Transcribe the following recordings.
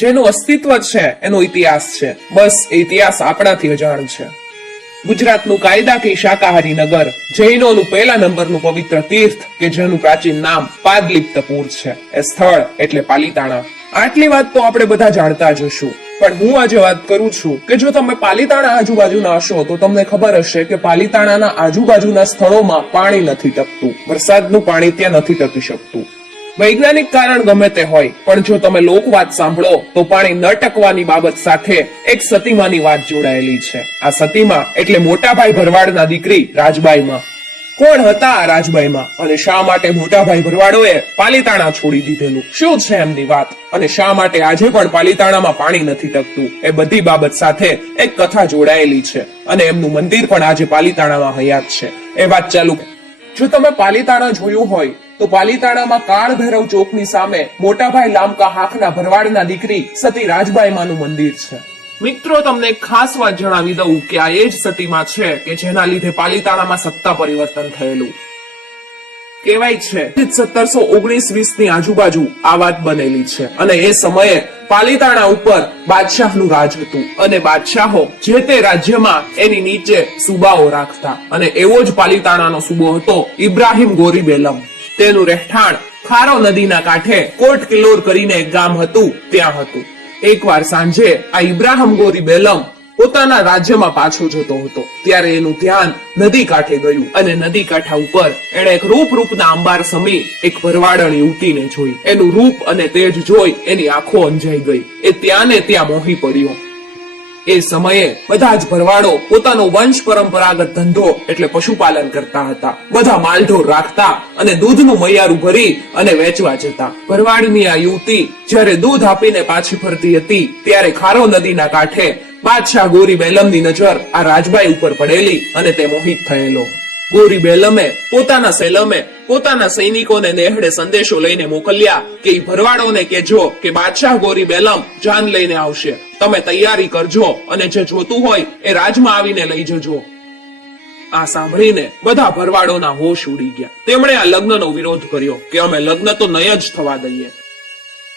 જેનું અસ્તિત્વ છે એનો ઇતિહાસ છે. બસ એ ઇતિહાસ આપણાથી અજાણ છે. ગુજરાતનું કાયદાકી શાકાહારી નગર, જૈનોનું પહેલા નંબરનું પવિત્ર તીર્થ કે જેનું પ્રાચીન નામ પાદલિપ્તપુર છે, એ સ્થળ એટલે પાલીતાણા. આટલી વાત તો આપણે બધા જાણતા જ હશું, પણ હું આજે વાત કરું છું કે જો તમે પાલીતાણા આજુબાજુના હશો તો તમને ખબર હશે કે પાલીતાણાના આજુબાજુના સ્થળોમાં પાણી નથી ટકતું. વરસાદનું પાણી ત્યાં નથી ટકી શકતું. વૈજ્ઞાનિક કારણ ગમે તે હોય, પણ જો તમે લોકવાત સાંભળો તો પાણી ન ટકવાની બાબત સાથે એક સતીમાની વાત જોડાયેલી છે. આ સતીમા એટલે મોટાભાઈ ભરવાડના દીકરી રાજબાઈમાં. કોણ હતા આ રાજબાઈમાં અને શા માટે મોટાભાઈ ભરવાડોએ પાલીતાણા છોડી દીધેલું? શું છે એમની વાત અને શા માટે આજે પણ પાલીતાણામાં પાણી નથી ટકતું? એ બધી બાબત સાથે એક કથા જોડાયેલી છે અને એમનું મંદિર પણ આજે પાલીતાણામાં હયાત છે. એ વાત ચાલુ. જો તમે પાલીતાણા જોયું હોય તો પાલીતાણામાં કાળ ભૈરવ ચોકની સામે મોટાભાઈ લામકા હાકના ભરવાડના દીકરી સતી રાજબાઈમાનું મંદિર છે. મિત્રો, તમને એક ખાસ વાત જણાવી દઉં કે આ એ જ સતીમાં છે કે જેના લીધે પાલીતાણામાં સત્તા પરિવર્તન થયેલું. કહેવાય છે 1719-20 ની આજુબાજુ આ વાત બનેલી છે અને એ સમયે પાલીતાણા ઉપર બાદશાહનું રાજ હતું અને બાદશાહો જે તે રાજ્યમાં એની નીચે સુબાઓ રાખતા અને એવો જ પાલીતાણાનો સુબો હતો ઇબ્રાહિમ ગોરી બેલમ. તેનું રહેઠાણ ખારો નદીના કાંઠે કોટ કિલ્લોર કરીને એક ગામ હતું, ત્યાં હતું. એકવાર સાંજે આ ઇબ્રાહિમ ગોરી બેલમ પોતાના રાજ્યમાં પાછો જતો હતો ત્યારે એનું ધ્યાન નદી કાંઠે ગયું અને નદી કાંઠા ઉપર એણે એક રૂપના અંબાર સમી એક ભરવાડણી યુવતીને જોઈ. એનું રૂપ અને તેજ જોઈ એની આંખો અંજાઈ ગઈ. એ ત્યાં ને ત્યાં મોહી પડ્યો. એ સમયે બધા જ ભરવાડો પોતાનો વંશ પરંપરાગત ધંધો એટલે પશુપાલન કરતા હતા. બધા માલઢોર રાખતા અને દૂધનું મૈયારું ભરી અને વેચવા જતા. ભરવાડની આ યુવતી જ્યારે દૂધ આપીને પાછી ફરતી હતી ત્યારે ખારો નદીના કાંઠે બાદશાહ ગોરી બેલમની નજર આ રાજબાઈ ઉપર પડેલી અને તે મોહિત થયેલો. ગોરી બેલમે પોતાના સૈનિકોને નેહડે સંદેશો લઈને મોકલ્યા કે ઈ ભરવાડોને કહેજો કે બાદશાહ ગોરી બેલમ જાન લઈને આવશે, તમે તૈયારી કરજો અને જે જોતું હોય એ રાજમાં આવીને લઈ જજો. આ સાંભળીને બધા ભરવાડોના હોશ ઉડી ગયા. તેમણે આ લગ્નનો વિરોધ કર્યો કે અમે લગ્ન તો નહીં જ થવા દઈએ.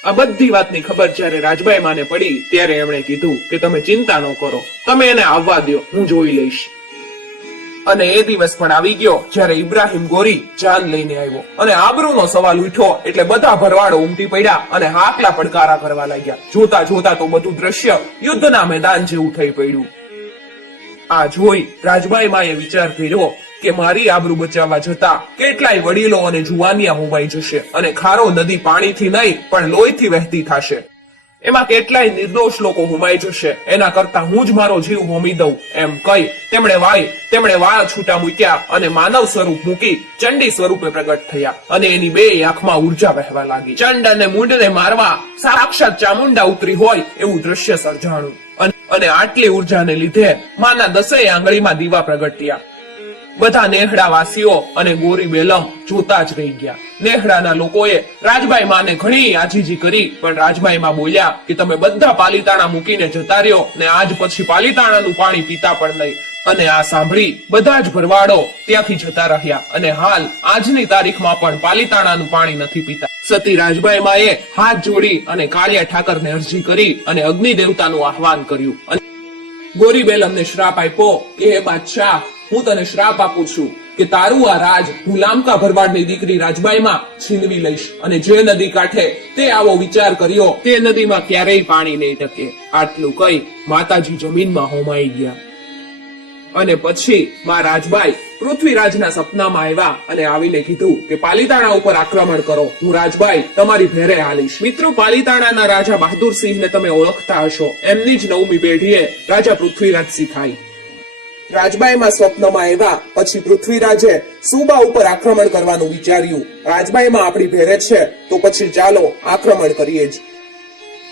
આ બધી વાતની ખબર જ્યારે રાજબાઈ માને પડી ત્યારે એમણે કીધું કે તમે ચિંતા ન કરો, તમે એને આવવા દો, હું જોઈ લઈશ. અને એ દિવસ પણ આવી ગયો જ્યારે ઇબ્રાહિમ ગોરી જાન લઈને આવ્યો અને આબરૂનો સવાલ ઉઠ્યો એટલે બધા ભરવાડો ઉમટી પડ્યા અને હાકલા પડકારા કરવા લાગ્યા. જોતા જોતા તો બધું દ્રશ્ય યુદ્ધના મેદાન જેવું થઈ પડ્યું. આ જોઈ રાજબાઈ માએ વિચાર કર્યો કે મારી આબરૂ બચાવવા જતા કેટલાય વડીલો અને જુવાનિયા હોમાઈ જશે અને ખારો નદી પાણીથી નહીં પણ લોહીથી વહેતી થશે. એમાં કેટલાય નિર્દોષ લોકો હોમાઈ જશે. એના કરતા હું જ મારો જીવ હોમી દઉં એમ કહી તેમણે વાળ છૂટા મૂક્યા અને માનવ સ્વરૂપ મૂકી ચંડી સ્વરૂપે પ્રગટ થયા અને એની બે આંખમાં ઉર્જા વહેવા લાગી. ચંડ અને મૂંડને મારવા સાક્ષાત ચામુંડા ઉતરી હોય એવું દ્રશ્ય સર્જાણું અને આટલી ઉર્જાને લીધે માના 10 આંગળીમાં દીવા પ્રગટ્યા. બધા નેહડા વાસીઓ અને ગોરી બેલમ જોતા જ રહી ગયા. નેહડાના લોકોએ રાજબાઈ માને ઘણી આજીજી કરી પણ રાજબાઈ માં બોલ્યા કે તમે બધા પાલીતાણા મૂકીને જતા રહ્યો ને આજ પછી પાલીતાણાનું પાણી પીતા પણ નહીં. અને આ સાંભળી બધા જ ભરવાડો ત્યાંથી જતા રહ્યા અને હાલ આજની તારીખમાં પણ પાલીતાણાનું પાણી નથી પીતા. સતી રાજબાઈ માએ હાથ જોડી અને કાળિયા ઠાકરને અરજી કરી અને અગ્નિ દેવતાનું આહવાન કર્યું અને ગોરી બેલમને શ્રાપ આપ્યો કે હે બાદશાહ, હું તને શ્રાપ આપું છું કે તારું આ રાજ હું લામકા ભરવાડની દીકરી રાજબાઈમાં છીનવી લઈશ અને જે નદી કાંઠે તે આવો વિચાર કર્યો તે નદીમાં ક્યારેય પાણી નહીં ટકે. આટલું કહી માતાજી જમીનમાં હોમાઈ ગયા. અને પછી માં રાજબાઈ પૃથ્વીરાજના સપનામાં આવ્યા અને આવીને કીધું કે પાલીતાણા ઉપર આક્રમણ કરો, હું રાજબાઈ તમારી ભેરે હાલીશ. મિત્રો, પાલીતાણાના રાજા બહાદુરસિંહને તમે ઓળખતા હશો. એમની જ 9મી પેઢીએ રાજા પૃથ્વીરાજસિંહ થાય. રાજબાઈમાં સ્વપ્નમાં આવ્યા પછી પૃથ્વીરાજે સુબા ઉપર આક્રમણ કરવાનું વિચાર્યું. રાજબાઈમાં આપણી ભેરે છે તો પછી ચાલો આક્રમણ કરીએ જ.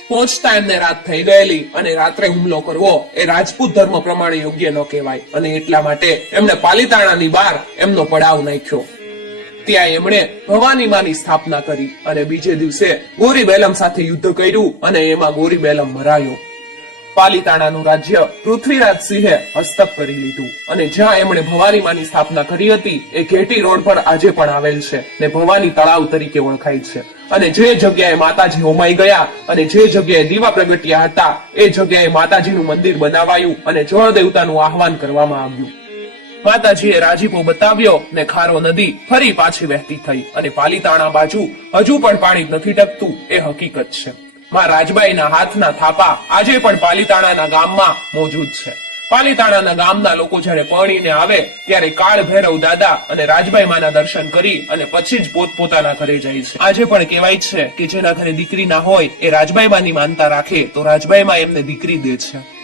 પહોંચતા એમને રાત થઈ ગયેલી અને રાત્રે હુમલો કરવો એ રાજપૂત ધર્મ પ્રમાણે યોગ્ય ન કહેવાય અને એટલા માટે એમણે પાલીતાણાની બહાર એમનો પડાવ નાખ્યો. ત્યાં એમણે ભવાની માની સ્થાપના કરી અને બીજે દિવસે ગોરી બેલમ સાથે યુદ્ધ કર્યું અને એમાં ગોરી બેલમ મરાયો. પાલીતાણાનું રાજ્ય પૃથ્વીરાજ સિંહે હસ્તક કરી લીધું અને જ્યાં એમણે ભવાની માની સ્થાપના કરી હતી એ ઘેટી રોડ પર આજે પણ આવેલ છે ને ભવાની તળાવ તરીકે ઓળખાય છે. અને જે જગ્યાએ માતાજી હોમાઈ ગયા અને જે જગ્યાએ દીવા પ્રગટ્યા હતા એ જગ્યાએ માતાજીનું મંદિર બનાવાયું અને જળ દેવતાનું આહવાન કરવામાં આવ્યું. માતાજીએ રાજીપો બતાવ્યો ને ખારો નદી ફરી પાછી વહેતી થઈ અને પાલીતાણા બાજુ હજુ પણ પાણી નથી ટકતું એ હકીકત છે. માં રાજબાઈના હાથના થાપા આજે પણ પાલીતાણાના ગામમાં મોજૂદ છે. પાલીતાણાના ગામના લોકો જ્યારે પરણીને આવે ત્યારે કાળ ભૈરવ દાદા અને રાજબાઈ માના દર્શન કરી અને પછી જ પોતપોતાના ઘરે જાય છે. આજે પણ કહેવાય છે કે જેના ઘરે દીકરી ના હોય એ રાજબાઈ માની માનતા રાખે તો રાજબાઈ માં એમને દીકરી દે છે.